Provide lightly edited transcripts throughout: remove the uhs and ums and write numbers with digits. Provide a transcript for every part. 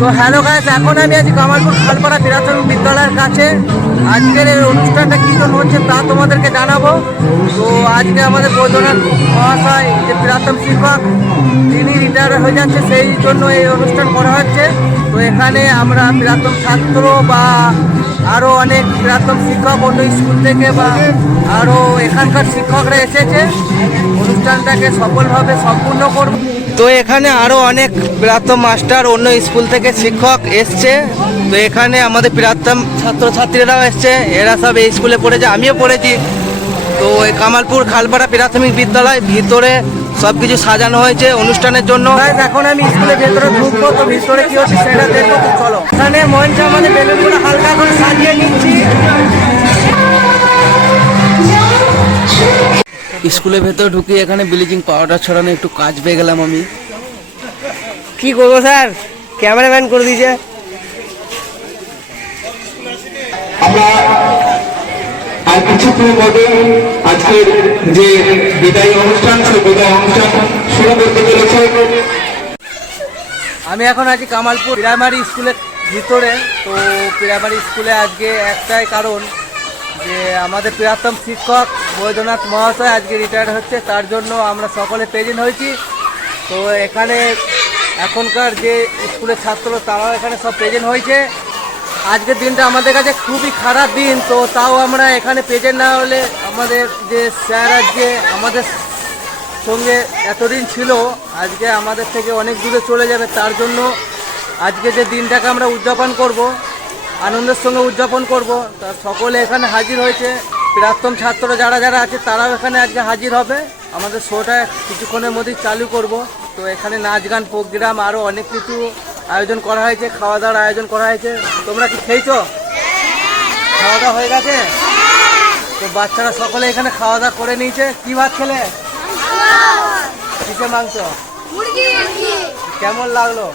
তো hello guys, এখন আমি আছি কামালপুর খালপাড়া প্রাথমিক বিদ্যালয়ের কাছে। আজকের এই অনুষ্ঠানটা কী জন্য হচ্ছে তা তোমাদেরকে জানাবো। তো আজকে আমাদের বৈদ্যনাথ মহাশয় যে প্রাথমিক শিক্ষক, তিনি রিটায়ার হয়ে যাচ্ছে, সেই জন্য এই অনুষ্ঠান করা হচ্ছে। তো এখানে আমরা প্রাথমিক ছাত্র বা আরও অনেক প্রাথমিক শিক্ষক অন্য স্কুল থেকে বা আরও এখানকার শিক্ষকরা এসেছে অনুষ্ঠানটাকে সফলভাবে সম্পূর্ণ করব। তো এখানে আরও অনেক প্রাক্তন মাস্টার অন্য স্কুল থেকে শিক্ষক এসছে। তো এখানে আমাদের প্রাক্তন ছাত্রছাত্রীরাও এসছে, এরা সব এই স্কুলে পড়েছে, আমিও পড়েছি। তো এই কামালপুর খালপাড়া প্রাথমিক বিদ্যালয় ভিতরে সব কিছু সাজানো হয়েছে অনুষ্ঠানের জন্য। এখন আমি স্কুলের ভেতরে ঢুকবো, তো ভিতরে কি হচ্ছে সেটা দেখবো। তো চলো, এখানে মঞ্চে আমাদের বেলুনগুলো হালকা করে সাজিয়ে নিচ্ছি। স্কুলের ভেতর ঢুকি, এখানে ব্লিচিং পাউডার ছড়ানো একটু কাজ পেয়ে গেলাম আমি। কি করবো স্যার, ক্যামেরাম্যান করে দিয়েছে। আমরা আর কিছুক্ষণ মধ্যে আজকের যে বিদায়ী অনুষ্ঠান, সেই বিদায়ী অনুষ্ঠান শুরু করতে চলেছে। আমি এখন আছি কামালপুর প্রাইমারি স্কুলের ভিতরে। তো প্রাইমারি স্কুলে আজকে একটাই কারণ যে আমাদের প্রাক্তন শিক্ষক বৈদ্যনাথ মহাশয় আজকে রিটায়ার হচ্ছে, তার জন্য আমরা সকলে প্রেজেন্ট হয়েছি। তো এখানে এখনকার যে স্কুলের ছাত্র তারাও এখানে সব প্রেজেন্ট হয়েছে। আজকের দিনটা আমাদের কাছে খুবই খারাপ দিন, তো তাও আমরা এখানে প্রেজেন্ট না হলে আমাদের যে স্যার আজকে আমাদের সঙ্গে এতদিন ছিল আজকে আমাদের থেকে অনেক দূরে চলে যাবে। তার জন্য আজকে যে দিনটাকে আমরা উদযাপন করব, আনন্দের সঙ্গে উদযাপন করব, তা সকলে এখানে হাজির হয়েছে। প্রাক্তন ছাত্র যারা যারা আছে তারাও এখানে আজকে হাজির হবে। আমাদের শোটা কিছুক্ষণের মধ্যেই চালু করব। তো এখানে নাচ গান প্রোগ্রাম আরও অনেক কিছু আয়োজন করা হয়েছে, খাওয়া দাওয়ার আয়োজন করা হয়েছে। তোমরা কি খেয়েছো? খাওয়া দাওয়া হয়ে গেছে? তো বাচ্চারা সকলে এখানে খাওয়া দাওয়া করে নিয়েছে। কি ভাত খেলে? কিসের মাংস? কেমন লাগলো?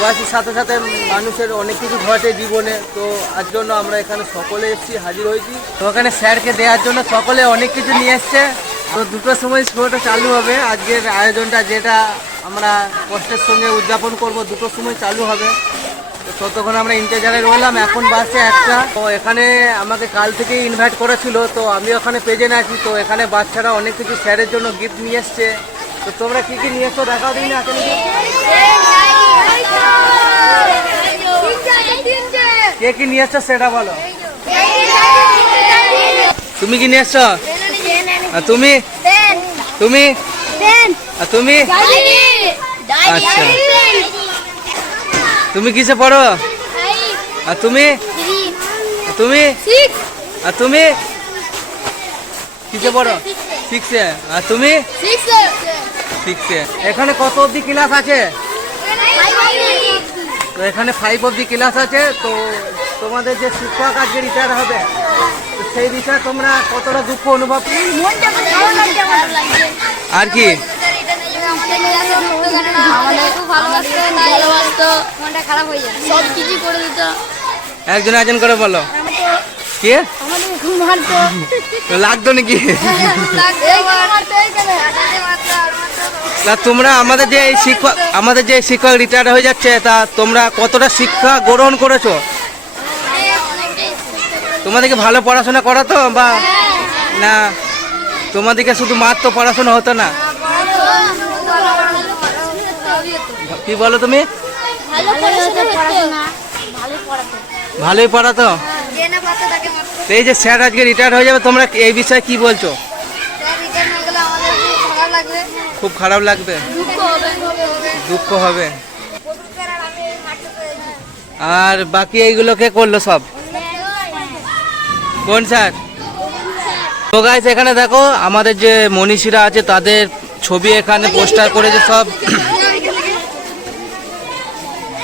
বয়সের সাথে সাথে মানুষের অনেক কিছু ঘটে জীবনে, তো আজ জন্য আমরা এখানে সকলে এসেছি, হাজির হয়েছি। তো এখানে স্যারকে দেওয়ার জন্য সকলে অনেক কিছু নিয়ে এসছে। তো 2টোর সময় শোটা চালু হবে। আজকের আয়োজনটা যেটা আমরা কষ্টের সঙ্গে উদযাপন করব 2টোর সময় চালু হবে। তো ততক্ষণ আমরা ইন্তেজারে রইলাম। এখন বাসে 1টা। তো এখানে আমাকে কাল থেকেই ইনভাইট করেছিল, তো আমি ওখানে প্রেজেন্ট আছি। তো এখানে বাচ্চারা অনেক কিছু স্যারের জন্য গিফট নিয়ে এসছে। তো তোমরা কি কি নিয়ে এসছো দেখাও দিই না? কে কি নিয়ে এসছো সেটা বলো। তুমি কি নিয়ে এসছো? তুমি তুমি তুমি আচ্ছা, তুমি কিসে পড়ো? আর তুমি তুমি আর তুমি কিসে পড়ো? 6-এ। আর তুমি 6-এ। এখানে কত অবধি ক্লাস আছে? তো এখানে 5 অবধি ক্লাস আছে। তো তোমাদের যে শিক্ষক আজকে রিটায়ার হবে, তো সেই বিষয়ে তোমরা কতটা দুঃখ অনুভব? আর কি একজন একজন করে বলো। কে লাগতো নাকি? তোমরা আমাদের যে শিক্ষক রিটায়ার হয়ে যাচ্ছে, তা তোমরা কতটা শিক্ষা গ্রহণ করেছো? তোমাদেরকে ভালো পড়াশোনা করাতো বা না? তোমাদেরকে শুধু মাত্র পড়াশোনা হতো না? কি বলো তুমি? ভালোই পড়াতো। এই যে স্যার আজকে রিটায়ার হয়ে যাবে, তোমরা এই বিষয়ে কি বলছো? খুব খারাপ লাগবে, দুঃখ হবে। আর বাকি এইগুলো কে করলো সব? কোন স্যার? তো গাইস, এখানে দেখো আমাদের যে মনীষীরা আছে তাদের ছবি এখানে পোস্টার করেছে সব।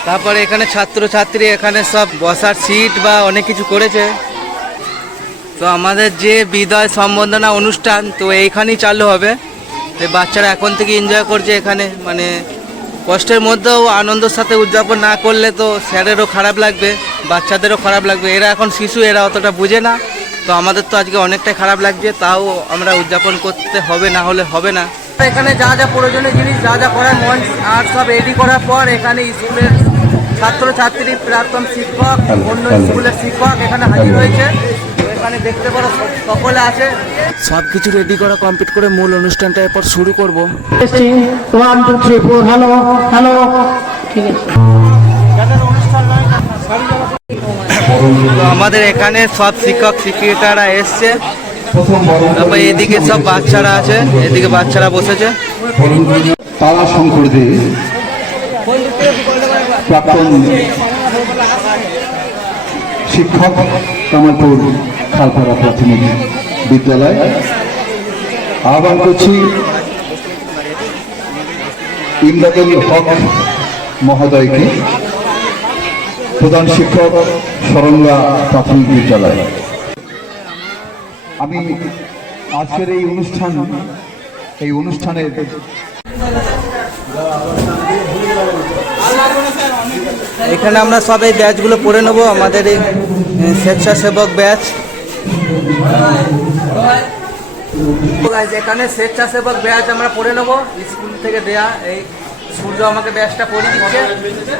তারপরে এখানে ছাত্রছাত্রী এখানে সব বসার সিট বা অনেক কিছু করেছে। তো আমাদের যে বিদায় সম্বর্ধনা অনুষ্ঠান, তো এইখানেই চালু হবে। তো বাচ্চারা এখন থেকে এনজয় করছে এখানে, মানে কষ্টের মধ্যেও আনন্দের সাথে উদযাপন না করলে তো স্যারেরও খারাপ লাগবে, বাচ্চাদেরও খারাপ লাগবে। এরা এখন শিশু, এরা অতটা বুঝে না। তো আমাদের তো আজকে অনেকটাই খারাপ লাগছে, তাও আমরা উদযাপন করতে হবে, না হলে হবে না। এখানে যা যা প্রয়োজনীয় জিনিস যা যা করার মঞ্চ আর সব রেডি করার পর এখানে স্কুলের ছাত্রছাত্রী, প্রাক্তন শিক্ষক, অন্য স্কুলের শিক্ষক এখানে হাজির হয়েছে। তো এখানে দেখতে পারো সকলে আছে। সব কিছু রেডি করা কমপ্লিট করে মূল অনুষ্ঠানটা এরপর শুরু করব। 1 2 3 4 হ্যালো হ্যালো ঠিক আছে। তো আমাদের এখানে সব শিক্ষক শিক্ষিকারা এসছে, তারপর এদিকে সব বাচ্চারা আছে, এদিকে বাচ্চারা বসেছে। তারা শঙ্কর দে প্রাক্তন শিক্ষক, কামালপুর খালপাড়া প্রাথমিক বিদ্যালয়। আহ্বান করছি ইমদাদুল হক মহোদয়কে, প্রধান শিক্ষক, সরঙ্গা প্রাথমিক বিদ্যালয়। আমি আজকের এই অনুষ্ঠানের এখানে আমরা সব এই ব্যাচগুলো পড়ে নেবো, আমাদের এই স্বেচ্ছাসেবক ব্যাচ। এখানে স্বেচ্ছাসেবক ব্যাচ আমরা পড়ে নেবো, স্কুল থেকে দেয়া। এই সূর্য আমাকে ব্যাচটা পড়িয়ে দিচ্ছে।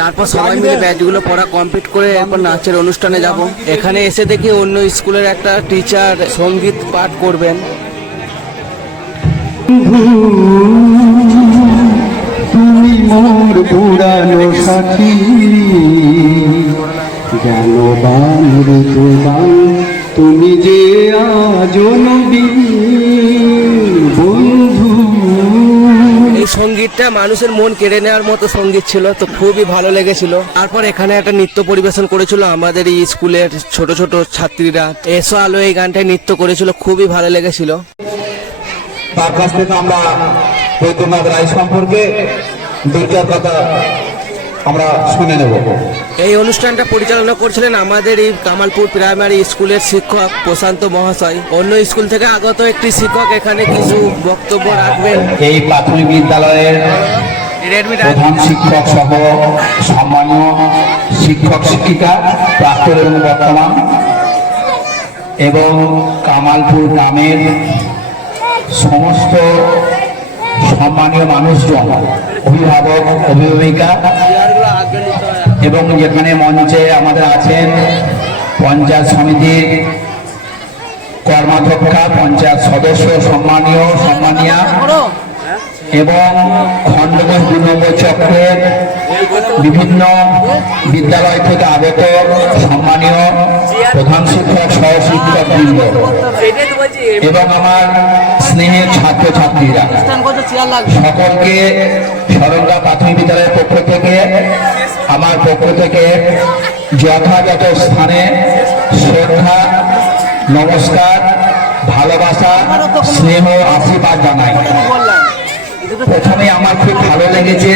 তারপর সবাই মিলে ব্যাচগুলো পড়া কমপ্লিট করে এরপর নাচের অনুষ্ঠানে যাব। এখানে এসে দেখি অন্য স্কুলের একটা টিচার সঙ্গীত পাঠ করবেন। তুমি মোর পুরানো সাথী, জ্ঞানবান ঋতুবান, তুমি যে আজনবী বন্ধু। এই সঙ্গীতটা মানুষের মন কেড়ে নেওয়ার মতো সঙ্গীত ছিল, তো খুবই ভালো লেগেছিল। তারপর এখানে একটা নৃত্য পরিবেশন করেছিল আমাদের এই স্কুলের ছোট ছোট ছাত্রীরা। এসো আলো এই গানটায় নৃত্য করেছিল, খুবই ভালো লেগেছিল। তার কাছ থেকে আমরা বৈদ্যনাথ রায় সম্পর্কে দুর্গার কথা আমরা শুনে নেব। এই অনুষ্ঠানটা পরিচালনা করছিলেন আমাদের এই কামালপুর প্রাইমারি স্কুলের শিক্ষক প্রশান্ত মহাশয়। অন্য স্কুল থেকে আগত একটি শিক্ষক এখানে কিছু বক্তব্য রাখবেন। এই প্রাথমিক বিদ্যালয়ের প্রধান শিক্ষক সহ সম্মানীয় শিক্ষক শিক্ষিকা, প্রাক্তন এবং বর্তমান, এবং কামালপুর গ্রামের সমস্ত সম্মানীয় মানুষজন, অভিভাবক, অভিভাবিকা, এবং যেখানে মঞ্চে আমাদের আছেন পঞ্চায়েত সমিতির কর্মাধ্যক্ষা, পঞ্চায়েত সদস্য, সম্মানীয়া, এবং খণ্ডঘোষ 2 নম্বর চক্রের বিভিন্ন বিদ্যালয় থেকে আগত সম্মানীয় প্রধান শিক্ষক, সহ শিক্ষক বৃন্দ, এবং আমার স্নেহের ছাত্রছাত্রীরা, সকলকে সরঙ্গা প্রাথমিক বিদ্যালয়ের পক্ষ থেকে, আমার পক্ষ থেকে যথাযথ স্থানে শ্রদ্ধা, নমস্কার, ভালোবাসা, স্নেহ, আশীর্বাদ জানাই। প্রথমে আমার খুব ভালো লেগেছে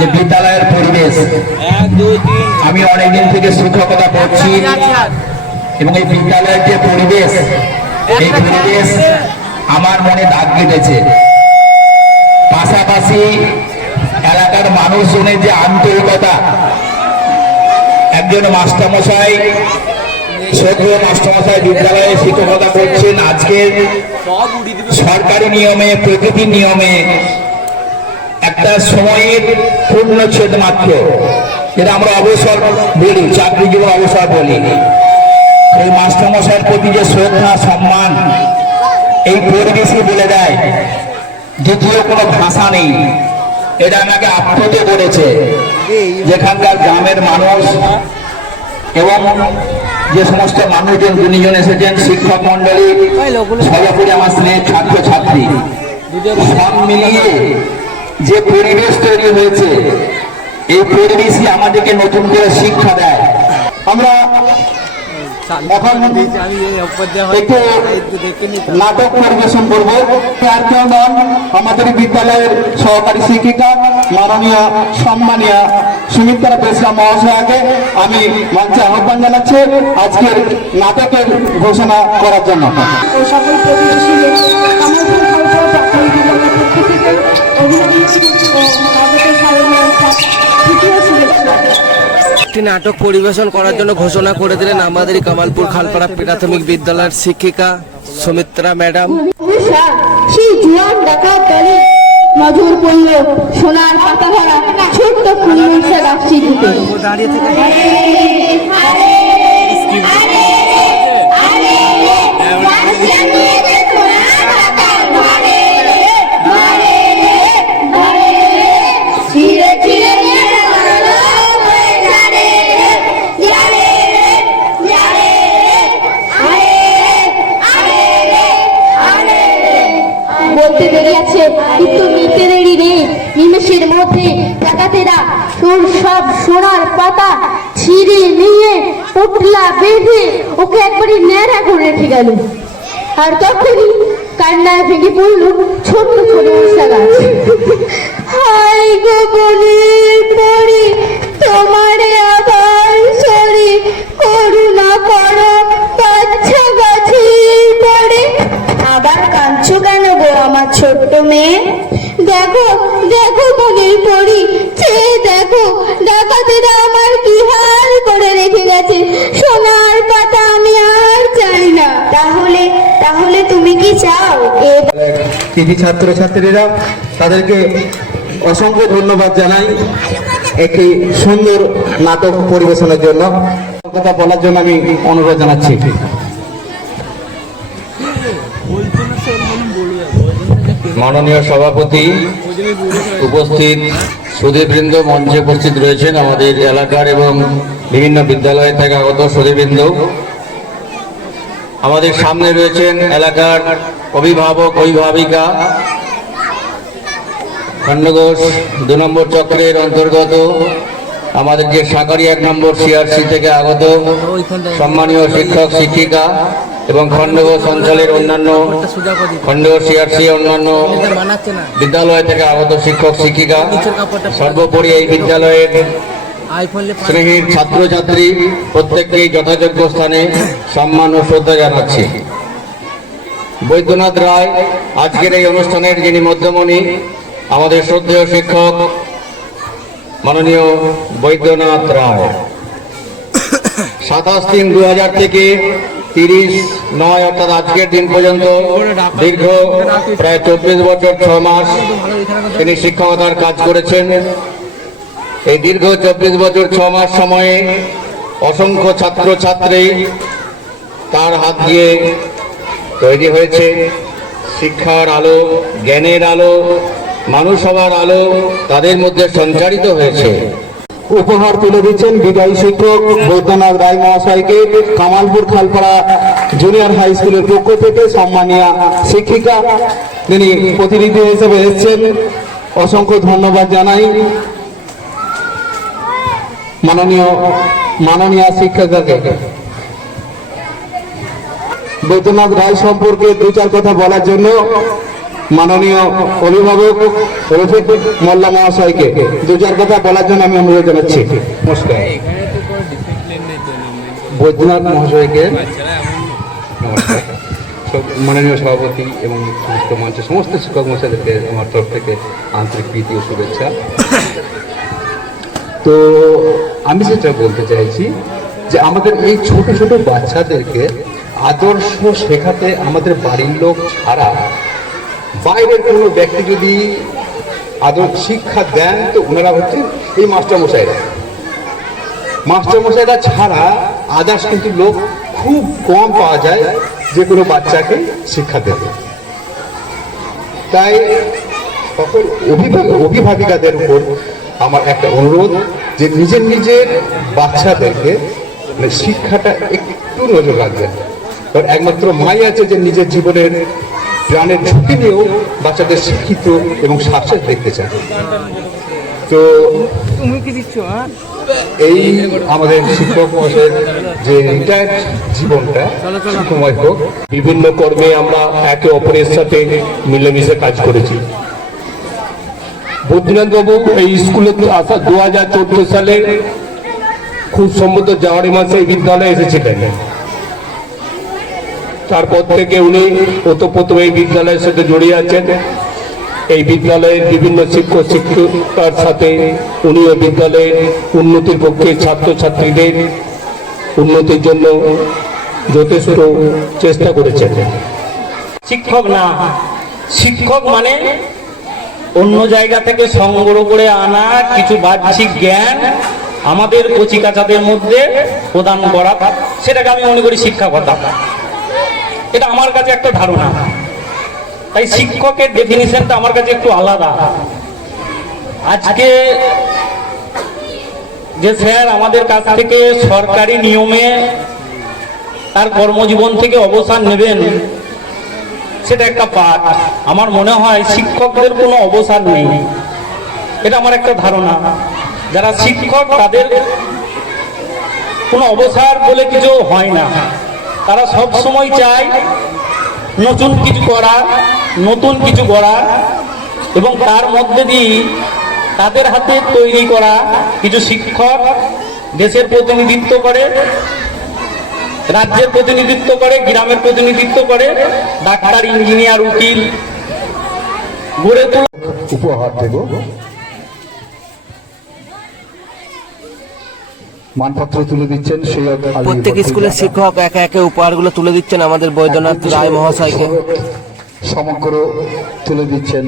যে বিদ্যালয়ের পরিবেশ। আমি অনেকদিন থেকে শিক্ষকতা করছি এবং এই বিদ্যালয়ের যে পরিবেশ, এই পরিবেশ আমার মনে দাগ কেটেছে। পাশাপাশি এলাকার মানুষজনের যে আন্তরিকতা, একজন মাস্টারমশাই, শ্রদ্ধেয় মাস্টারমশাই বিদ্যালয়ে শিক্ষকতা করছেন। আজকের সরকারি নিয়মে, প্রকৃতির নিয়মে একটা সময়ের পূর্ণচ্ছেদ মাত্র, যেটা আমরা অবসর বলি, চাকরি জীবন অবসর বলি। এই মাস্টারমশাইয়ের প্রতি যে শ্রদ্ধা, সম্মান, এই পরিবেশই বলে দেয়, দ্বিতীয় কোনো ভাষা নেই। এটা আমাকে আপ্লুত করেছে। যেখানকার গ্রামের মানুষ এবং যে সমস্ত মানুষজন, গুণীজন এসেছেন, শিক্ষক মন্ডলী, সর্বোপরি আমার স্নেহের ছাত্রছাত্রী, সব মিলিয়ে যে পরিবেশ তৈরি হয়েছে, এই পরিবেশই আমাদেরকে নতুন করে শিক্ষা দেয়। আমরা এখন একটু নাটক পরিবেশন করবো। আর কেউ নন, আমাদের বিদ্যালয়ের সহকারী শিক্ষিকা মাননীয় সম্মানীয় সুমিত্রা বেসরা মহাশয়াকে আমি মঞ্চে আহ্বান জানাচ্ছি আজকের নাটকের ঘোষণা করার জন্য। সকল প্রতিবেশীদের কামালপুর খালপাড়া প্রাথমিক বিদ্যালয়ের পক্ষ থেকে অভিনন্দন ও স্বাগত জানাচ্ছি। তৃতীয় শুভেচ্ছা। একটি নাটক পরিবেশন করার জন্য ঘোষণা করে দিলেন আমাদের কামালপুর খালপাড়া প্রাথমিক বিদ্যালয়ের শিক্ষিকা সুমিত্রা ম্যাডাম। সেই জোয়ান ডাকাত দলে নজর পড়ল সোনার পাতা ভরা ছোট্ট ফুলমনসা গাছটির দিকে। দাঁড়িয়ে থেকে বলতে দেরি আছে কিন্তু নিতে দেরি নেই। নিমেষের মধ্যে ডাকাতেরা সব সোনার পাতা ছিঁড়ে নিয়ে পুটলা বেঁধে ওকে একবারে ন্যাড়া করে রেখে গেল। আর তখনই কান্নায় ভেঙে পড়ল ছোট্ট ছোট মশা গাছ। হাই গো বলি পড়ি তোমারে আবার সরি করুণা করো বাচ্চা গাছের পড়ে। আবার কাঁদছো কেন গো আমার ছোট্ট মেয়ে? দেখো দেখো বলেই পড়ি চেয়ে দেখো ডাকাতেরা আমার কি হাল করে রেখে গেছে। সোনার পাতা আমি আর চাই না। তাহলে তাহলে তুমি কি চাও? কৃতি ছাত্রছাত্রীরা, তাদেরকে অসংখ্য ধন্যবাদ জানাই একটি সুন্দর নাটক পরিবেশনের জন্য। কথা বলার জন্য আমি অনুরোধ জানাচ্ছি। মাননীয় সভাপতি, উপস্থিত সুধীবৃন্দ, মঞ্চে উপস্থিত রয়েছেন আমাদের এলাকার এবং বিভিন্ন বিদ্যালয় থেকে আগত সুধীবৃন্দ। আমাদের সামনে রয়েছেন এলাকার অভিভাবক অভিভাবিকা, খণ্ডঘোষ 2 নম্বর চক্রের অন্তর্গত আমাদেরকে সাকারি 1 নম্বর সিআরসি থেকে আগত সম্মানীয় শিক্ষক শিক্ষিকা এবং খণ্ডঘোষ অঞ্চলের অন্যান্য খণ্ডঘোষ সিআরসি অন্যান্য বিদ্যালয় থেকে আগত শিক্ষক শিক্ষিকা, সর্বোপরি এই বিদ্যালয়ের শ্রেণীর ছাত্রছাত্রী প্রত্যেককেই যথাযোগ্য স্থানে সম্মান ও শ্রদ্ধা জানাচ্ছি। বৈদ্যনাথ রায় আজকের এই অনুষ্ঠানের যিনি মধ্যমণি, আমাদের শ্রদ্ধেয় শিক্ষক মাননীয় বৈদ্যনাথ রায়। 27/3/2000 থেকে 30/9 অর্থাৎ আজকের দিন পর্যন্ত দীর্ঘ প্রায় 24 বছর 6 মাস তিনি শিক্ষকতার কাজ করেছেন। এই দীর্ঘ 24 বছর 6 মাস সময়ে অসংখ্য ছাত্রছাত্রী তার হাত দিয়ে তৈরি হয়েছে। শিক্ষার আলো, জ্ঞানের আলো, মানুষ হওয়ার আলো তাদের মধ্যে সঞ্চারিত হয়েছে। উপহার তুলে দিচ্ছেন বিদায়ী শিক্ষক বৈদ্যনাথ রায় মহাশয়কে কামালপুর খালপাড়া জুনিয়র হাই স্কুলের পক্ষ থেকে সম্মানীয় শিক্ষিকা, তিনি প্রতিনিধি হিসেবে এসেছেন। অসংখ্য ধন্যবাদ জানাই মাননীয় শিক্ষিকাকে। বৈদ্যনাথ রায় সম্পর্কে 2-4 কথা বলার জন্য মাননীয় অভিভাবক রফিক মোল্লা মহাশয়কে 2-4 কথা বলার জন্য আমি অনুরোধ জানাচ্ছি। নমস্কার। বৈদ্যনাথ মহাশয়কে নমস্কার। মাননীয় সভাপতি এবং সমস্ত মঞ্চের সমস্ত শিক্ষক মহাশয়দেরকে আমার তরফ থেকে আন্তরিক প্রীতি ও শুভেচ্ছা। তো আমি যেটা বলতে চাইছি যে আমাদের এই ছোট ছোট বাচ্চাদেরকে আদর্শ শেখাতে আমাদের বাড়ির লোক ছাড়া বাইরের কোনো ব্যক্তি যদি আদর্শ শিক্ষা দেন তো ওনারা হচ্ছে এই মাস্টারমশাইরা ছাড়া আদার্স কিন্তু লোক খুব কম পাওয়া যায় যে কোনো বাচ্চাকে শিক্ষা দেবে। তাই সকল অভিভাবিকাদের উপর আমার একটা অনুরোধ যে নিজের বাচ্চাদেরকে শিক্ষাটা একটু নজর রাখবেন। কারণ একমাত্র মাই আছে যে নিজের জীবনের প্রাণের ঝুঁকি নিয়েও বাচ্চাদের শিক্ষিত এবং সাকসেস দেখতে চায়। তো এই আমাদের শিক্ষক মহাশয়ের যে রিটায়ার্ড জীবনটা সুখময় হোক। বিভিন্ন কর্মে আমরা একে অপরের সাথে মিলেমিশে কাজ করেছি। বৈদ্যনাথ বাবু এই স্কুলে আসা 2014 সালে খুব সম্ভবত জানুয়ারি মাসে এই বিদ্যালয়ে এসেছিলেন। তারপর থেকে উনি ওতপ্রোত এই বিদ্যালয়ের সাথে জড়িয়ে আছেন। এই বিদ্যালয়ের বিভিন্ন শিক্ষক শিক্ষিকার সাথে উনিও বিদ্যালয়ের উন্নতির পক্ষে ছাত্রছাত্রীদের উন্নতির জন্য যথেষ্ট চেষ্টা করেছেন। শিক্ষক না, শিক্ষক মানে অন্য জায়গা থেকে সংগ্রহ করে আনা কিছু বাহ্যিক জ্ঞান আমাদের কচিকাচাদের মধ্যে প্রদান করা, সেটাকে আমি মনে করি শিক্ষকতা। এটা আমার কাছে একটা ধারণা। তাই শিক্ষকের ডেফিনিশনটা আমার কাছে একটু আলাদা। আজকে যে স্যার আমাদের কাছ থেকে সরকারি নিয়মে তার কর্মজীবন থেকে অবসর নেবেন, সেটা একটা পাঠ। আমার মনে হয় শিক্ষকদের কোনো অবসর নেই, এটা আমার একটা ধারণা। যারা শিক্ষক তাদের কোনো অবসর বলে কিছু হয় না। তারা সব সময় চায় নতুন কিছু করা, নতুন কিছু করা, এবং তার মধ্যে দিয়ে তাদের হাতে তৈরি করা কিছু শিক্ষক দেশের প্রতিনিধিত্ব করে, রাজ্যের প্রতিনিধিত্ব করে, গ্রামের প্রতিনিধিত্ব করে, ডাক্তার, ইঞ্জিনিয়ার, উকিল গড়ে তোলা। উপহার দেব, মানপত্র তুলে দিচ্ছেন সৈয়দ আলী। প্রত্যেক স্কুলের শিক্ষক একে একে উপহারগুলো তুলে দিচ্ছেন আমাদের বৈদ্যনাথ রায় মহাশয়কে। সমগ্র তুলে দিচ্ছেন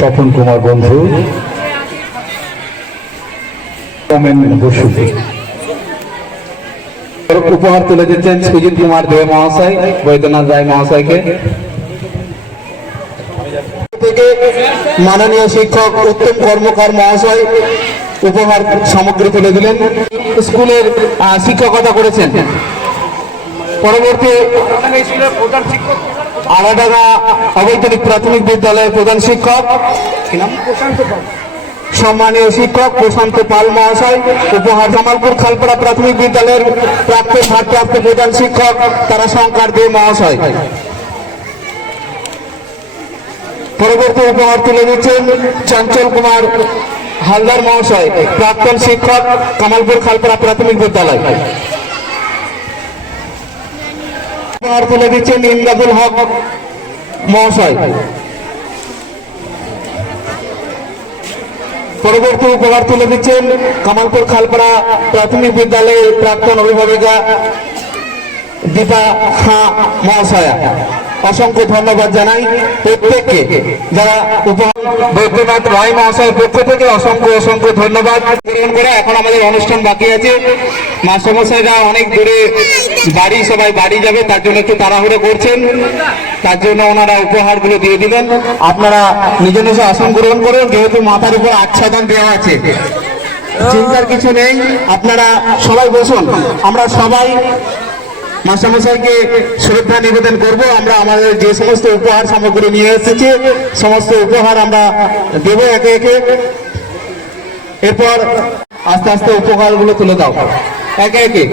তপন কুমার বন্ধু, কমেন বসু। উপহার তুলে দিচ্ছেন সুজিত কুমার দে মহাশয় বৈদ্যনাথ রায় মহাশয়কে। থেকে মাননীয় শিক্ষক উত্তম কর্মকার মহাশয় উপহার সামগ্রী তুলে দিলেন। স্কুলের শিক্ষকতা করেছেন। পরবর্তী আড়াডাঙ্গা অবৈতনিক প্রাথমিক বিদ্যালয়ের প্রধান শিক্ষক সম্মানীয় শিক্ষক প্রশান্ত পাল মহাশয় উপহার। জামালপুর খালপাড়া প্রাথমিক বিদ্যালয়ের প্রাপ্ত ভারপ্রাপ্ত প্রধান শিক্ষক তারাশঙ্কর দে মহাশয়। পরবর্তী উপহার তুলে দিচ্ছেন চঞ্চল কুমার হালদার মহাশয় প্রাক্তন শিক্ষক কামালপুর খালপাড়া প্রাথমিক বিদ্যালয়। উপহার তুলে দিচ্ছেন ইমদাদুল হক মহাশয়। পরবর্তী উপহার তুলে দিচ্ছেন কামালপুর খালপাড়া প্রাথমিক বিদ্যালয়ের প্রাক্তন অভিভাবিকা দীপা খাঁ মহাশয়া। অসংখ্য ধন্যবাদ জানাই প্রত্যেককে যারা উপহার। বৈদ্যনাথ রায় মহাশয়ের পক্ষ থেকে অসংখ্য অসংখ্য ধন্যবাদ গ্রহণ করে এখন আমাদের অনুষ্ঠান বাকি আছে। মাস্টারমশাইরা অনেক দূরে বাড়ি, সবাই বাড়ি যাবে, তার জন্য একটু তাড়াহুড়ো করছেন, তার জন্য ওনারা উপহারগুলো দিয়ে দিবেন। আপনারা নিজে নিজে আসন গ্রহণ করুন, যেহেতু মাথার উপর আচ্ছাদন দেওয়া আছে, চিন্তার কিছু নেই। আপনারা সবাই বসুন। আমরা সবাই মাস্টারমশাইকে শ্রদ্ধা নিবেদন করব। আমরা আমাদের যে সমস্ত উপহার সামগ্রী নিয়ে এসেছি সমস্ত উপহার আমরা দেব একে একে। এরপর আস্তে আস্তে উপহারগুলো তুলে দাও একে একে।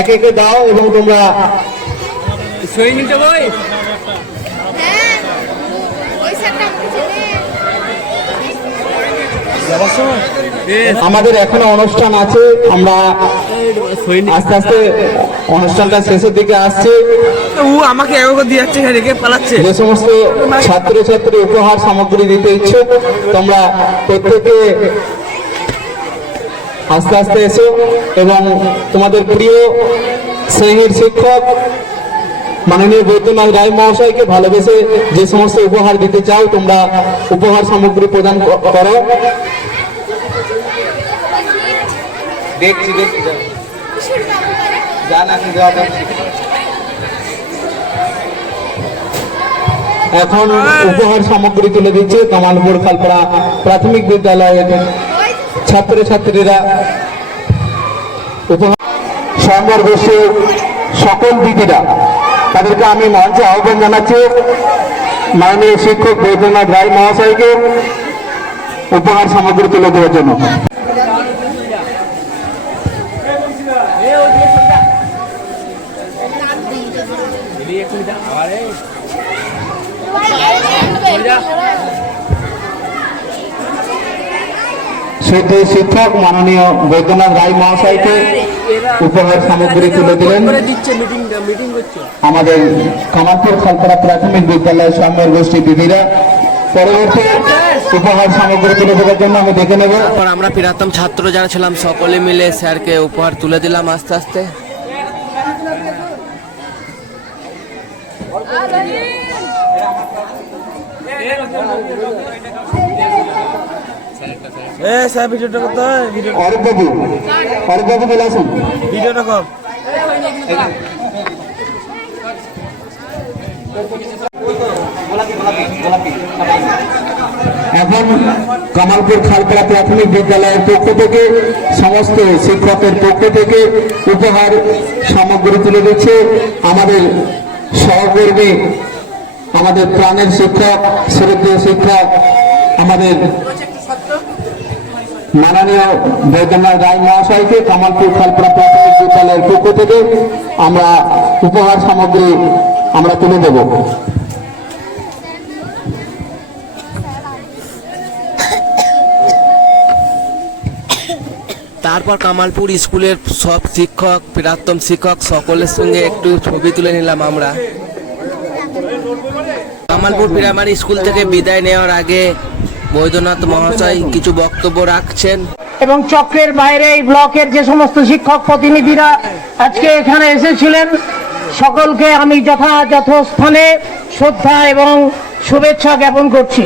এক একে দাও এবং তোমরা আমাদের এখনো অনুষ্ঠান আছে। আমরা আস্তে আস্তে অনুষ্ঠানটা শেষের দিকে আসছে। আমাকে দিয়ে যাচ্ছে, রেখে পালাচ্ছে। যে সমস্ত ছাত্রছাত্রী উপহার সামগ্রী দিতে ইচ্ছুক তোমরা প্রত্যেকে আস্তে আস্তে এসো এবং তোমাদের প্রিয় শ্রেণীর শিক্ষক মাননীয় বৈদ্যনাথ রায় মহাশয়কে ভালোবেসে যে সমস্ত উপহার দিতে চাও তোমরা উপহার সামগ্রী প্রদান করো। দেখছি এখন উপহার সামগ্রী তুলে দিচ্ছে কামালপুর খালপাড়া প্রাথমিক বিদ্যালয়ের ছাত্রছাত্রীরা। উপহার সংবাদ বসে সকল দিদিরা তাদেরকে আমি মঞ্চে আহ্বান জানাচ্ছি মাননীয় শিক্ষক বৈদ্যনাথ রায় মহাশয়কে উপহার সামগ্রী তুলে দেওয়ার জন্য। শুদ্ধ শিক্ষক মাননীয় বৈদ্যনাথ রায় মহাশয়কে উপহার সামগ্রী তুলে দিলেন আমাদের কামালপুর খালপাড়া প্রাথমিক বিদ্যালয়ের সামনের গোষ্ঠী দিদিরা। পরবর্তী উপহার সামগ্রী তুলে দেওয়ার জন্য আমি দেখে নেব। তারপর আমরা প্রাক্তন ছাত্র যারা ছিলাম সকলে মিলে স্যারকে উপহার তুলে দিলাম আস্তে আস্তে। স্যার ভিডিওটা করতে হয়, অরূপবাবু চলে আসুন। ভিডিওটা কর। এখন কামালপুর খালপাড়া প্রাথমিক বিদ্যালয়ের পক্ষ থেকে সমস্ত শিক্ষকের পক্ষ থেকে উপহার সামগ্রী তুলে দিচ্ছে আমাদের সহকর্মী, আমাদের প্রাণের শিক্ষক, শ্রদ্ধেয় শিক্ষক, আমাদের মাননীয় বৈদ্যনাথ রায় মহাশয়কে কামালপুর খালপাড়া প্রাথমিক বিদ্যালয়ের পক্ষ থেকে আমরা উপহার সামগ্রী আমরা তুলে দেব। তারপর কামালপুর স্কুলের সব শিক্ষক, প্রাক্তন শিক্ষক সকলের সঙ্গে একটু ছবি তুলে নিলাম আমরা। কামালপুর প্রাইমারি স্কুল থেকে বিদায় নেওয়ার আগে বৈদ্যনাথ মহাশয় কিছু বক্তব্য রাখছেন। এবং চক্রের বাইরে এই ব্লকের যে সমস্ত শিক্ষক প্রতিনিধিরা আজকে এখানে এসেছিলেন, সকলকে আমি যথাযথ স্থানে শ্রদ্ধা এবং শুভেচ্ছা জ্ঞাপন করছি।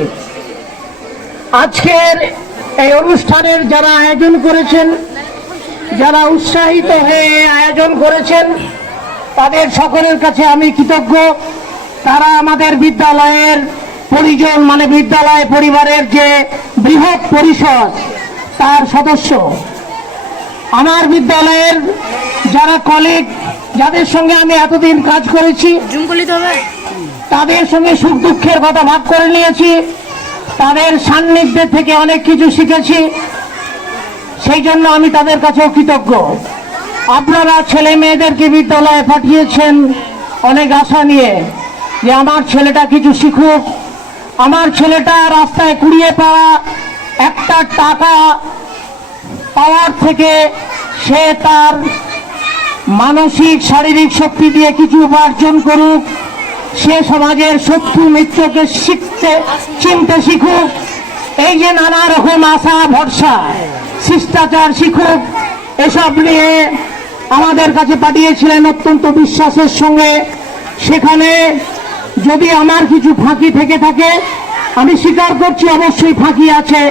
আজকের এই অনুষ্ঠানের যারা আয়োজন করেছেন, যারা উৎসাহিত হয়ে আয়োজন করেছেন, তাদের সকলের কাছে আমি কৃতজ্ঞ। তারা আমাদের বিদ্যালয়ের পরিজন, মানে বিদ্যালয় পরিবারের যে বৃহৎ পরিষদ তার সদস্য। আমার বিদ্যালয়ের যারা কলিগ, যাদের সঙ্গে আমি এতদিন কাজ করেছি, তাদের সঙ্গে সুখ দুঃখের কথা ভাগ করে নিয়েছি, তাদের সান্নিধ্যে থেকে অনেক কিছু শিখেছি, সেই জন্য আমি তাদের কাছেও কৃতজ্ঞ। আপনারা ছেলে মেয়েদেরকে বিদ্যালয়ে পাঠিয়েছেন অনেক আশা নিয়ে যে আমার ছেলেটা কিছু শিখুক, আমার ছেলেটা রাস্তায় কুড়িয়ে পাওয়া একটা টাকা পাওয়ার থেকে সে তার মানসিক শারীরিক শক্তি দিয়ে কিছু উপার্জন করুক, সে সমাজের শত্রু মিত্রকে চিনতে শিখুক, এই যে নানা রকম আশা ভরসা, শিষ্টাচার শিখুক, এসব নিয়ে আমাদের কাছে পাঠিয়েছিলেন অত্যন্ত বিশ্বাসের সঙ্গে। সেখানে যদি আমার কিছু ফাঁকি থেকে থাকে, আমি স্বীকার করছি অবশ্যই ফাঁকি আছে,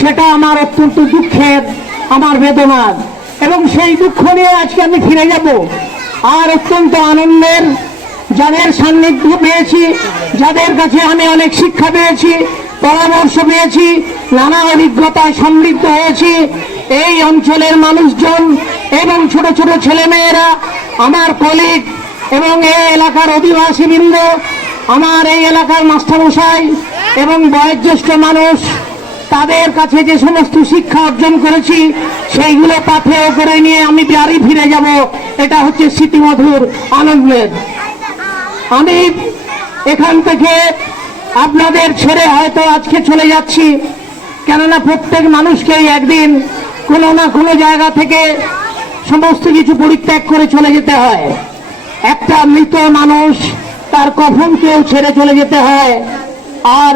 সেটা আমার অত্যন্ত দুঃখের, আমার বেদনার, এবং সেই দুঃখ নিয়ে আজকে আমি ফিরে যাব। আর অত্যন্ত আনন্দের, যাদের সান্নিধ্য পেয়েছি, যাদের কাছে আমি অনেক শিক্ষা পেয়েছি, পরামর্শ পেয়েছি, নানা অভিজ্ঞতায় সমৃদ্ধ হয়েছি, এই অঞ্চলের মানুষজন এবং ছোট ছোট ছেলেমেয়েরা, আমার কলিগ এবং এই এলাকার অধিবাসীবৃন্দ, আমার এই এলাকার মাস্টারমশাই এবং বয়োজ্যেষ্ঠ মানুষ, তাদের কাছে যে সমস্ত শিক্ষা অর্জন করেছি সেইগুলো পাথেয় করে নিয়ে আমি বাড়ি ফিরে যাব। এটা হচ্ছে স্মৃতিমধুর আনন্দের। আমি এখান থেকে আপনাদের ছেড়ে হয়তো আজকে চলে যাচ্ছি, কেননা প্রত্যেক মানুষকেই একদিন কোনো না কোনো জায়গা থেকে সমস্ত কিছু পরিত্যাগ করে চলে যেতে হয়। একটা মৃত মানুষ, তার কফনকেও ছেড়ে চলে যেতে হয়, আর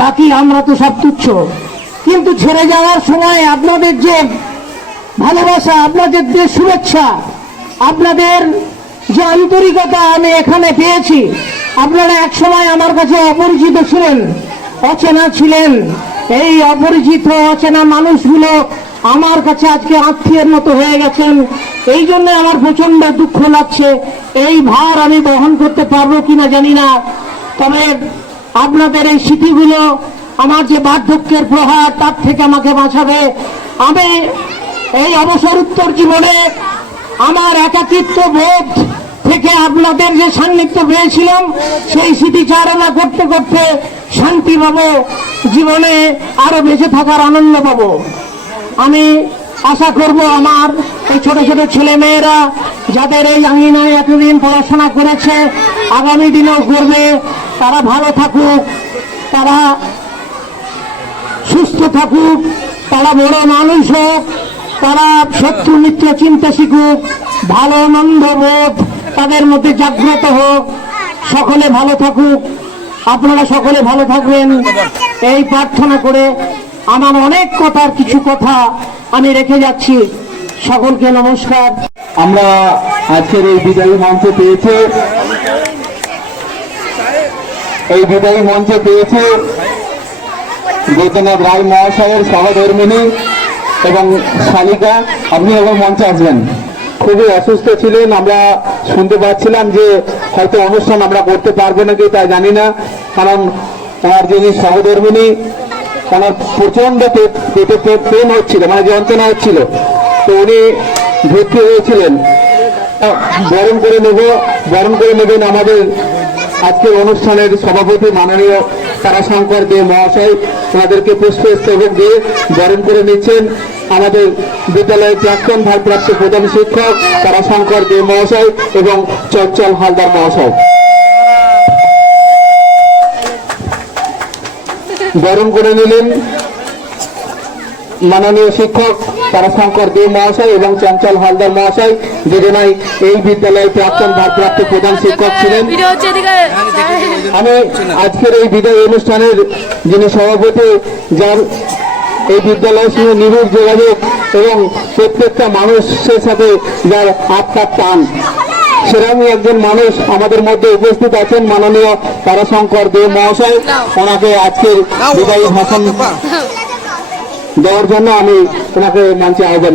বাকি আমরা তো সব তুচ্ছ। কিন্তু ছেড়ে যাওয়ার সময় আপনাদের যে ভালোবাসা, আপনাদের যে শুভেচ্ছা, আপনাদের যে আন্তরিকতা আমি এখানে পেয়েছি, আপনারা এক সময় আমার কাছে অপরিচিত ছিলেন, অচেনা ছিলেন। এই অপরিচিত অচেনা মানুষগুলো আমার কাছে আজকে আত্মীয়ের মতো হয়ে গেছেন। এই জন্য আমার প্রচন্ড দুঃখ লাগছে। এই ভার আমি বহন করতে পারবো কিনা জানি না, তবে আপনাদের এই স্মৃতিগুলো আমার যে বার্ধক্যের প্রহার, তার থেকে আমাকে বাঁচাবে। আমি এই অবসর উত্তর জীবনে আমার একাকিত্ব বোধ থেকে আপনাদের যে সান্নিধ্য পেয়েছিলাম, সেই স্মৃতিচারণা করতে করতে শান্তি পাবো, জীবনে আরো বেঁচে থাকার আনন্দ পাবো। আমি আশা করব আমার এই ছোট ছোট ছেলে মেয়েরা যাদের এই আঙিনায় এতদিন পড়াশোনা করেছে আগামী দিনেও করবে, তারা ভালো থাকুক, তারা সুস্থ থাকুক, তারা বড় মানুষ হোক, তারা শত্রু মিত্র চিন্তা শিখুক, ভালো মন্দ বোধ তাদের মধ্যে জাগ্রত হোক, সকলে ভালো থাকুক। আপনারা সকলে ভালো থাকবেন এই প্রার্থনা করে আমার অনেক কথার কিছু কথা আমি রেখে যাচ্ছি। সকলকে নমস্কার। আমরা আজকের এই বিদায়ী মঞ্চে পেয়েছে বৈদ্যনাথ রায় মহাশয়ের সহধর্মিণী এবং শালিকা। আপনি এখন মঞ্চে আসবেন। খুবই অসুস্থ ছিলেন, আমরা শুনতে পাচ্ছিলাম যে হয়তো অনুষ্ঠান আমরা করতে পারবো নাকি তা জানি না, কারণ তার যিনি সহধর্মিণী তার প্রচন্ড পেটে পেন হচ্ছিল, মানে যন্ত্রণা হচ্ছিল, তো উনি ভর্তি হয়েছিলেন। বরণ করে নেবেন আমাদের আজকের অনুষ্ঠানের সভাপতি মাননীয় তারাশঙ্কর দে মহাশয়। ওনাদেরকে পুষ্পস্তবক দিয়ে বরণ করে নিচ্ছেন আমাদের বিদ্যালয়ের প্রাক্তন ভারপ্রাপ্ত প্রধান শিক্ষক তারাশঙ্কর দে মহাশয় এবং চঞ্চল হালদার মহাশয়। বরণ করে নিলেন মাননীয় শিক্ষক তারাশঙ্কর দে মহাশয় এবং চঞ্চল হালদার মহাশয়, দুজনাই এই বিদ্যালয়ের প্রাক্তন ভারপ্রাপ্ত প্রধান শিক্ষক ছিলেন। আমি আজকের এই বিদায় অনুষ্ঠানের যিনি সভাপতি, যার এই বিদ্যালয়ের সঙ্গে নিবিড় যোগাযোগ এবং প্রত্যেকটা মানুষের সাথে যার আত্মার টান, সেরকমই একজন মানুষ আমাদের মধ্যে উপস্থিত আছেন মাননীয় তারাশঙ্কর দে মহাশয়। ওনাকে আজকের বিদায়ী ভাষণ দেওয়ার জন্য আমি ওনাকে মঞ্চে আহ্বান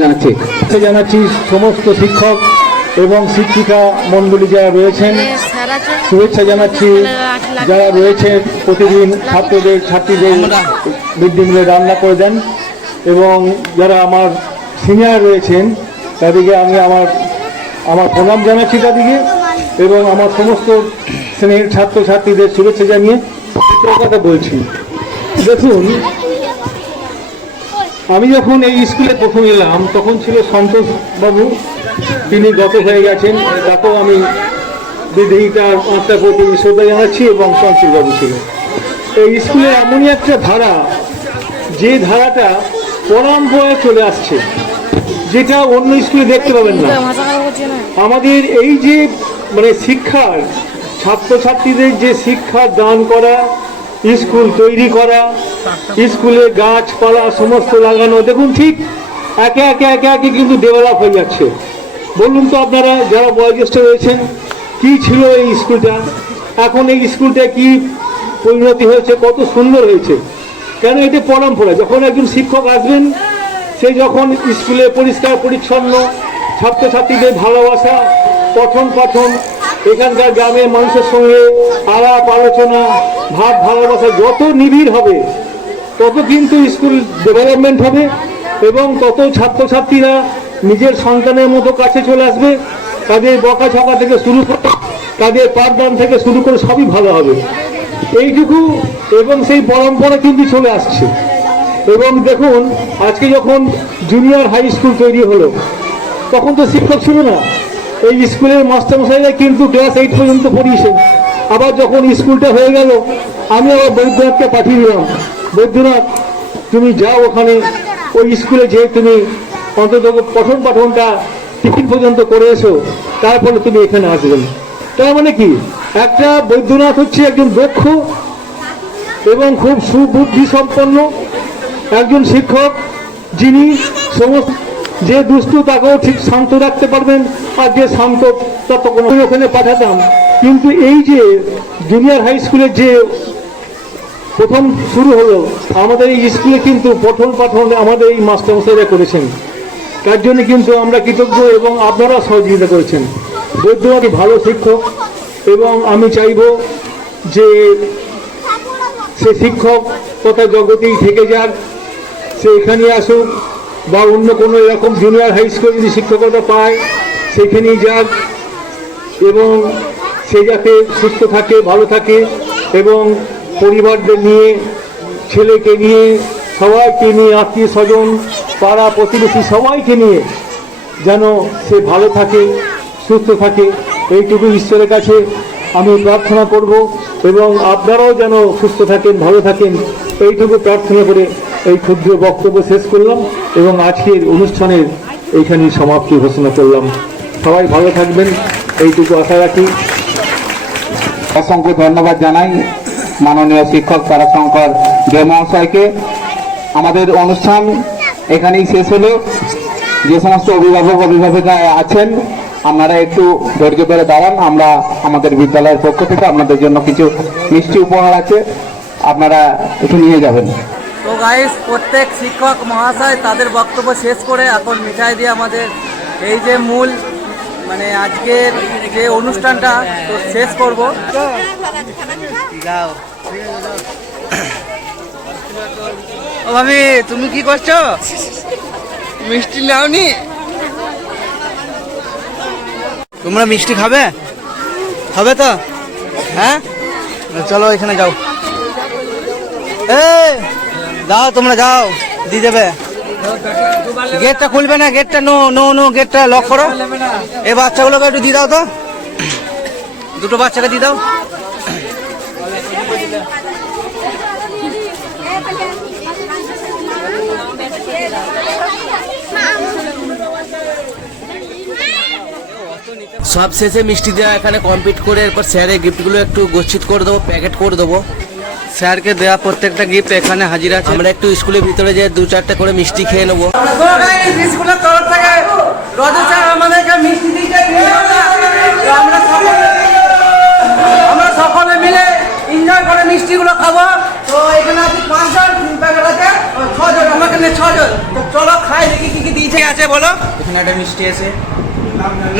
জানাচ্ছি সমস্ত শিক্ষক এবং শিক্ষিকা মণ্ডলী যারা রয়েছেন, শুভেচ্ছা জানাচ্ছি। যারা রয়েছেন প্রতিদিন ছাত্রীদের মিড ডে মিলে রান্না করে দেন, এবং যারা আমার সিনিয়র রয়েছেন তাদেরকে আমি আমার প্রণাম জানাচ্ছি তাদেরকে, এবং আমার সমস্ত শ্রেণীর ছাত্রছাত্রীদের শুভেচ্ছা জানিয়ে কথা বলছি। দেখুন, আমি যখন এই স্কুলে প্রথম এলাম তখন ছিল সন্তোষ বাবু, তিনি গত হয়ে গেছেন, তাকেও আমি বিদেহিকার আত্মার প্রতি শ্রদ্ধা জানাচ্ছি, এবং চঞ্চল বাবু ছিল। এই স্কুলে এমনই একটা ধারা, যে ধারাটা পরম্পরায় চলে আসছে, যেটা অন্য স্কুলে দেখতে পাবেন না। আমাদের এই যে মানে শিক্ষার, ছাত্রছাত্রীদের যে শিক্ষা দান করা, স্কুল তৈরি করা, স্কুলে গাছপালা সমস্ত লাগানো, দেখুন ঠিক একে একে কিন্তু ডেভেলপ হয়ে যাচ্ছে। বলুন তো আপনারা যারা বয়োজ্যেষ্ঠ রয়েছেন, কি ছিল এই স্কুলটা, এখন এই স্কুলটা কি পরিণতি হয়েছে, কত সুন্দর হয়েছে। কেন? এটা পরম্পরা। যখন একজন শিক্ষক আসবেন, সে যখন স্কুলে পরিষ্কার পরিচ্ছন্ন, ছাত্রছাত্রীদের ভালোবাসা, পঠন পাঠন, এখানকার গ্রামের মানুষের সঙ্গে আলাপ আলোচনা, ভাব ভালোবাসা যত নিবিড় হবে, তত কিন্তু স্কুল ডেভেলপমেন্ট হবে, এবং তত ছাত্রছাত্রীরা নিজের সন্তানের মতো কাছে চলে আসবে। তাদের বকাঝকা থেকে শুরু করে, তাদের পাঠদান থেকে শুরু করে সবই ভালো হবে, এইটুকু। এবং সেই পরম্পরা কিন্তু চলে আসছে। এবং দেখুন, আজকে যখন জুনিয়র হাই স্কুল তৈরি হলো, তখন তো শিক্ষক ছিল না। এই স্কুলের মাস্টারমশাইরা কিন্তু ক্লাস 8 পর্যন্ত পড়িয়েছেন। আবার যখন স্কুলটা হয়ে গেল, আমি আবার বৈদ্যনাথকে পাঠিয়ে দিলাম, বৈদ্যনাথ তুমি যাও ওখানে, ওই স্কুলে যেয়ে তুমি অন্তত পঠন পাঠনটা টিফিন পর্যন্ত করে এসো, তারপরে তুমি এখানে আসবেন। তার মানে কি, একটা বৈদ্যনাথ হচ্ছে একজন দক্ষ এবং খুব সুবুদ্ধি সম্পন্ন একজন শিক্ষক, যিনি সমস্ত যে দুষ্টু তাকেও ঠিক শান্ত রাখতে পারবেন, আর যে শান্ত তত কোনো ওখানে পাঠাতাম। কিন্তু এই যে জুনিয়র হাই স্কুলের যে প্রথম শুরু হলো, আমাদের এই স্কুলে কিন্তু পঠন পাঠন আমাদের এই মাস্টারমশাইরা করেছেন, তার জন্য কিন্তু আমরা কৃতজ্ঞ, এবং আপনারা সহযোগিতা করেছেন। বৈদ্যনাথ ভালো শিক্ষক, এবং আমি চাইব যে সে শিক্ষক তথা জগতেই থেকে যাক, সে এখানে আসুক, বা অন্য কোনো এরকম জুনিয়র হাই স্কুল যদি শিক্ষকতা পায় সেখানেই যাক, এবং সে যাতে সুস্থ থাকে, ভালো থাকে, এবং পরিবারদের নিয়ে, ছেলেকে নিয়ে সবাইকে নিয়ে, আত্মীয় স্বজন, পাড়া প্রতিবেশী সবাইকে নিয়ে যেন সে ভালো থাকে, সুস্থ থাকে, এইটুকু ঈশ্বরের কাছে আমি প্রার্থনা করব। এবং আপনারাও যেন সুস্থ থাকেন, ভালো থাকেন, এইটুকু প্রার্থনা করে এই ক্ষুদ্র বক্তব্য শেষ করলাম এবং আজকের অনুষ্ঠানের এইখানেই সমাপ্তি ঘোষণা করলাম। সবাই ভালো থাকবেন, এইটুকু আশা রাখি। অসংখ্য ধন্যবাদ জানাই মাননীয় শিক্ষক তারাশঙ্কর দে মহাশয়কে। আমাদের অনুষ্ঠান এখানেই শেষ হলো। যে সমস্ত অভিভাবক অভিভাবিকা আছেন আপনারা একটু ধৈর্য ধরে দাঁড়ান, আমরা আমাদের বিদ্যালয়ের পক্ষ থেকে আপনাদের জন্য কিছু মিষ্টি উপহার আছে, আপনারা একটু নিয়ে যাবেন। তো গাইস, প্রত্যেক শিক্ষক মহাশয় তাদের বক্তব্য শেষ করে এখন মিঠাই দিয়ে আমাদের এই যে মূল মানে আজকের যে অনুষ্ঠানটা তো শেষ করব। ও ভাবি, তুমি কি করছো? মিষ্টি নাওনি? তোমরা মিষ্টি খাবে? খাবে তো? হ্যাঁ, চলো এখানে যাও। যাও, তোমরা যাও, দিয়ে দেবে। গেটটা খুলবে না, গেটটা নো নো নো, গেটটা লক করো। এই বাচ্চাগুলোকে একটু দিয়ে দাও তো, দুটো বাচ্চাকে দিয়ে দাও। সব শেষে মিষ্টি দেওয়া এখানে কমপ্লিট করে এরপর স্যারের গিফটগুলো একটু গচ্ছিত করে দেবো, প্যাকেট করে দেবো। স্যারকে দেওয়া প্রত্যেকটা গিফট এখানে হাজির আছে। আমরা একটু স্কুলের ভিতরে যে 2-4টা করে মিষ্টি খেয়ে নেবো। স্কুলের তরফ থেকে রজত স্যার আমাদেরকে মিষ্টি দিতে, আমরা সকলে মিলে এনজয় করে মিষ্টিগুলো খাবো। তো এখানে আছে 5 জন, প্যাকেট আছে 6 জন, আমাকে 6 জন। তো চলো খাই, দেখি কি কি দিয়েছে। আছে বলো। এখানে একটা মিষ্টি আছে,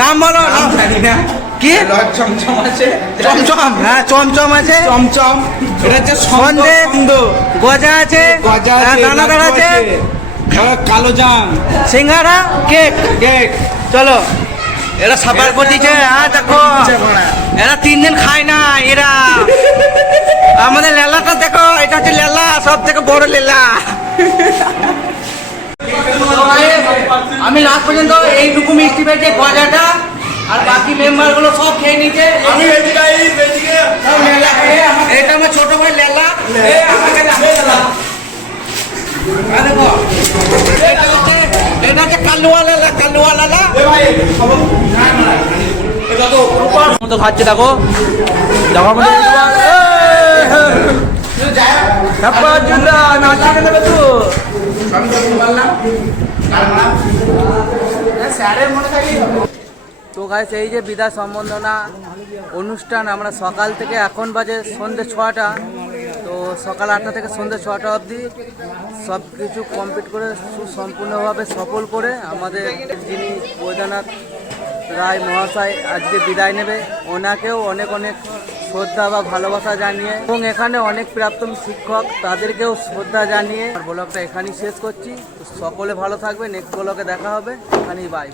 নাম বলো। নাম জানি না। কি? চমচম আছে। চমচম, হ্যাঁ চমচম আছে। চমচম, এটা হচ্ছে সন্দেশ। গজা আছে, গজা আছে, দানাদার আছে, কালো জাম, সিঙ্গারা, কেক। কেক, চলো। এরা সাবার করে দিচ্ছে। হ্যাঁ দেখো, এরা 3 দিন খায় না এরা। আমাদের লেলাটা দেখো, এটা হচ্ছে লেলা, সব থেকে বড় লেলা। আমি লাস্ট পর্যন্ত এইটুকু মিষ্টি পেয়েছি, গজাটা, আর বাকি মেম্বার গুলো সব খেয়ে নিচ্ছে। এটা আমার ছোট ভাই লেলা। এটা হচ্ছে কালুয়া লেলা, কালুয়া লেলা মতো খাচ্ছে। দেখো তো গাইস, এই যে বিদায় সম্বর্ধনা অনুষ্ঠান আমরা সকাল থেকে এখন বাজে সন্ধ্যে 6টা। তো সকাল 8টা থেকে সন্ধ্যে 6টা অবধি সব কিছু কমপ্লিট করে সুসম্পূর্ণভাবে সফল করে আমাদের যিনি বৈদ্যনাথ রায় মহাশয় আজকে বিদায় নেবে, ওনাকেও অনেক অনেক শ্রদ্ধা বা ভালোবাসা জানিয়ে এবং এখানে অনেক প্রাক্তন শিক্ষক তাদেরকেও শ্রদ্ধা জানিয়ে ব্লগটা এখানেই শেষ করছি। সকলে ভালো থাকবে, নেক্সট ব্লগে দেখা হবে। এখানেই বাই।